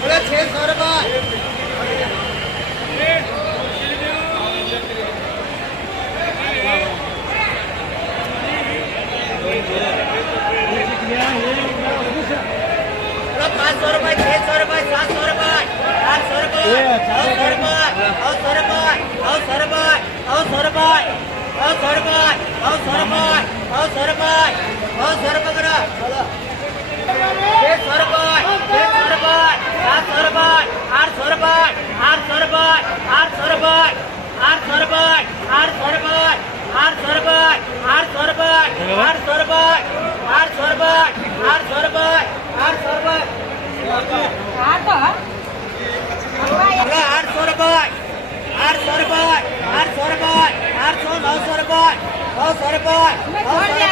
बोला 600 रुपये। बोला 500 रुपये, 600 रुपये, 700 रुपये, 800 रुपये, 900 रुपये, 900 रुपये, 900 रुपये, 900 रुपये, 900 रुपये, 900 रुपये, 900 रुपये, 900 रुपये करो। 600 रुपये, 600 रुपये, 700 रुपये, 800 रुपये, 800 रुपये, 800 रुपये, 800 रुपये, 800 रुपये, 800 रुपये, 800 रुपये, 800 रुपये, 800 रुपये, 800 रुपये, 800 रुपये, 800 रुपये, 800 रुपये, 800 रुपये, 800, 900 रुपये, 900 रुपये, 900 रुपये,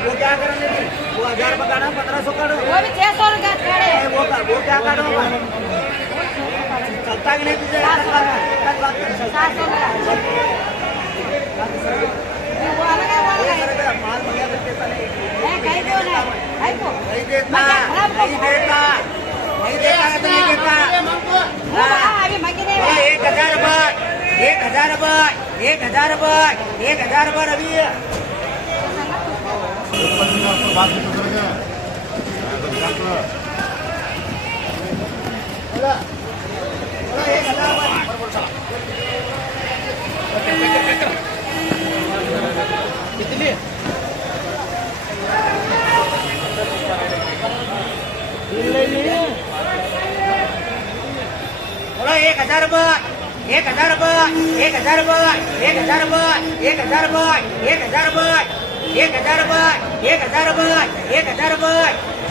वो क्या करेंगे? वो 1000 रुपये काटो, 1500 काटो, वो भी 600 रुपये काटे। वो क्या काटो? चलता कि नहीं तुझे? 700 रुपये। वो अलग है, वो अलग है। माल बढ़िया करके नहीं कहीं को नहीं, कहीं को नहीं देता, नहीं देता, नहीं देता, नहीं देता। अभी मंगी नहीं है। 1000 रुपये, 1000 रुपये, 1000 रुपये, 1000 रुपये रवि। बोला 1000 कितनी? बोला 1000 रुपये, 1000 रुपये, 1000 रुपये, 1000 रुपये, 1000 रुपये, 1000 रुपये, 1000 रुपये, 1000 रुपये, 1000 रुपये,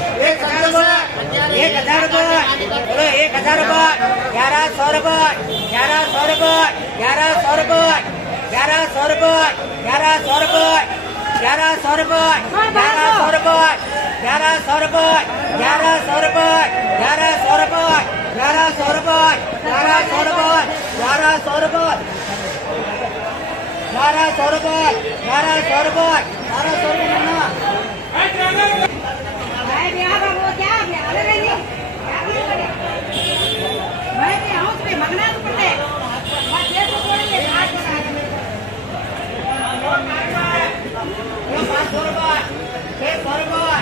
1000 रुपये, 1000 रुपये, बोलो 1000 रुपये, 1100 रुपये, 1100 रुपये, 1100 रुपये, 1100 रुपये, 1100 रुपये, 1100 रुपये, 1100 रुपये, 1100 रुपये, 1100 रुपये, 1100 रुपये, 1100 रुपये, 1100 रुपये, 1100 रुपये, 1100 रुपये, 1100 रुपये, 1100 रुपये ना। मैं भी आ रहा हूँ, क्या भी आ रहे नहीं, मैं भी आऊँ तो मंगना तो पड़े, मैं ये तो बोलेंगे आज का 500 रुपये, 600 रुपये,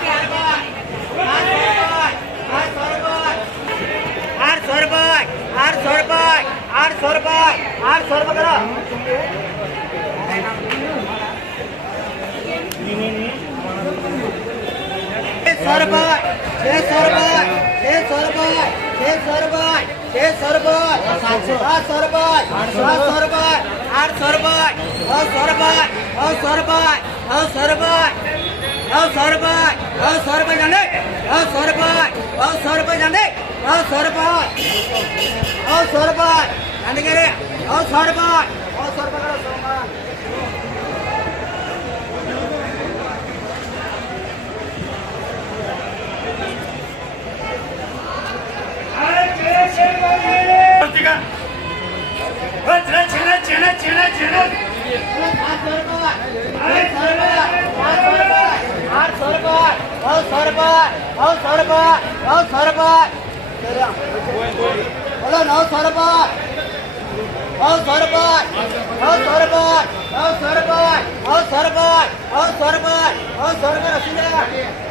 800 रुपये, 800 रुपये, 800 रुपये, 800 रुपये, 800 रुपये, 800 रुपये करो। 600 रुपये, 600 रुपये, 600 रुपये, 600 रुपये, 600 रुपये, 700 रुपये, 700 रुपये, 800 रुपये, 900 रुपये, 900 रुपये, 900 रुपये, 900 रुपये, 900 रुपये जाने, 900 रुपये, 900 रुपये जाने, 900 रुपये, 900 रुपये जाने के रे, 900 रुपये, 900 रुपये करो सोमवार। बोलो 900 रुपये, 900 रुपये, 900 रुपये, 900 रुपये, 900 रुपये, 900 रुपये, 900 रुपये रसीद है।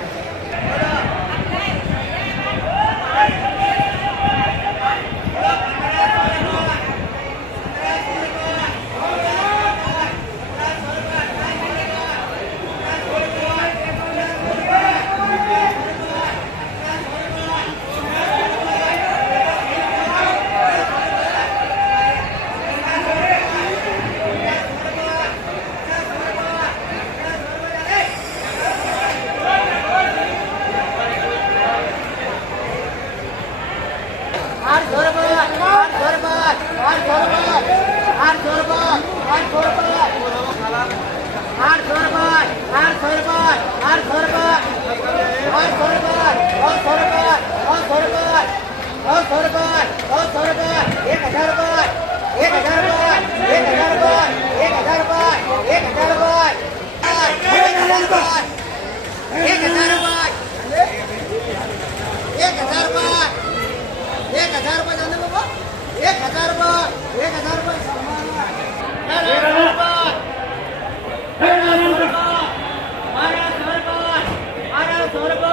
₹1,000